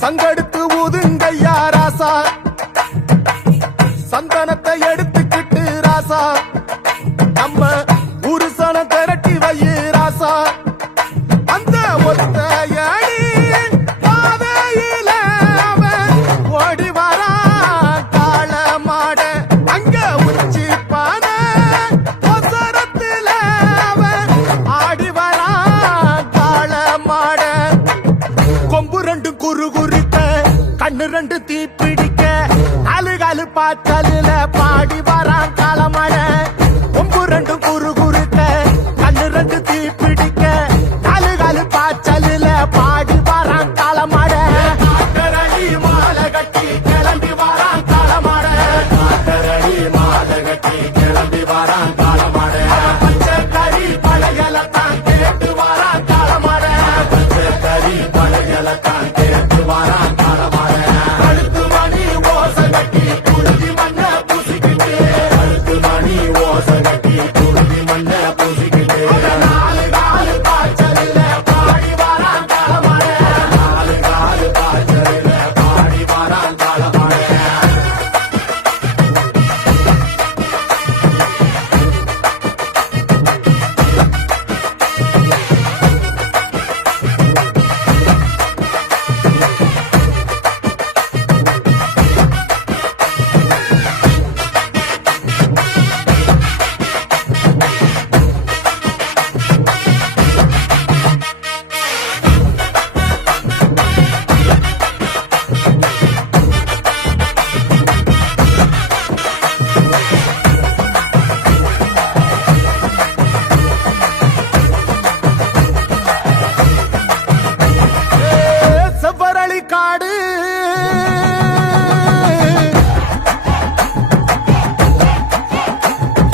சங்கெடுத்து ஊதுங்கய்யா ராசா, சந்தனத்தை எடுத்துக்கிட்டு ராசா, நம்ம ஊரு சனம் திரட்டி வையு ராசா. அந்த ஒத்தையடி பாதையில அவன் ஓடி வரான் காள மாட, அங்க உச்சி பானை ஒசரத்துல அவன் ஆடி வரான் காள மாட. கொம்பு ரெண்டு குறு குறித்த கண்ணு ரெண்டு தீப்பிடிக்க நாலு காலு பாய்ச்சலில பாடி வரான் காலமட. கொம்பு ரெண்டு குறு குறித்த கண்ணு ரெண்டு தீப்பிடிக்க நாலு காலு பாய்ச்சலில பாடி வரான் காலமட. காட்டரடி மாலை கட்டி கிளம்பி வரான் காலமட, காட்டரடி மாலை கட்டி கிளம்பி வரான் காலமட. பச்சை கறி பழையலத்தான் கேட்டு வரான் காலமட, பச்சை கறி பழையலத்தான் கேட்டு வரான் காலமட. கழுத்து மணி ஓசை கட்டி குருதி மண்ண பூசிக்கிட்டு, கழுத்து மணி ஓசை கட்டி குருதி மண்ண பூசிக்கிட்டு, நாலு காலு பாய்ச்சலில பாடி வரான் காலமட, நாலு காலு பாய்ச்சலில பாடி வரான் காலமட. செவ்வரளி காடு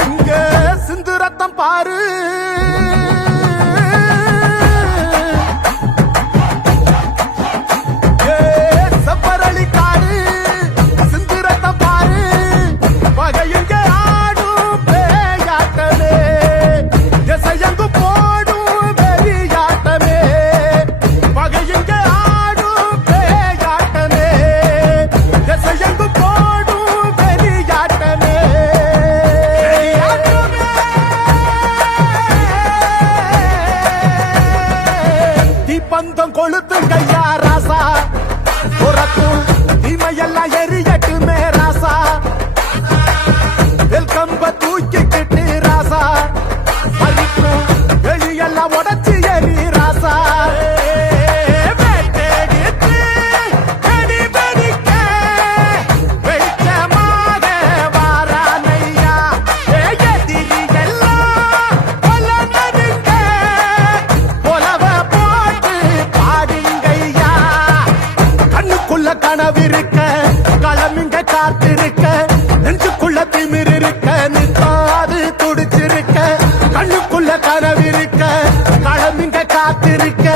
இங்க சிந்து ரத்தம் பாரு, செவ்வரளி காடு சிந்து ரத்தம் பாரு. பகையுங்க ஆடும் பேயாட்டமே, திசையங்கு போடும் வெறியாட்டமே. பகையுங்க ஆடும் பேயாட்டமே, திசையங்கு போடும் வெறியாட்டமே. தீப்பந்தம் கொளுத்துங்கய்யா ராசா, புறத்தும் தீமையெல்லாம் எரியட்டுமே ராசா. வெல்கம்ப தூக்கிக்கிட்டு ராசா, அரிக்கும் வெளியெல்லாம் உடச்சி எரி ராசா. வெட்டெடுத்து வெடி வெடிக்க வெளிச்சமாக வாரானையா, எதிரி எல்லாம் கொல்ல நடுங்க புலவ போட்டு பாடுங்கய்யா. கண்ணுக்குள்ள கனவிருக்க களமிங்க காத்திருக்க, நெஞ்சுக்குள்ள திமிர் இருக்க நிற்காது துடிச்சிருக்க. கண்ணுக்குள்ள கனவிருக்க களமிங்க காத்திருக்க,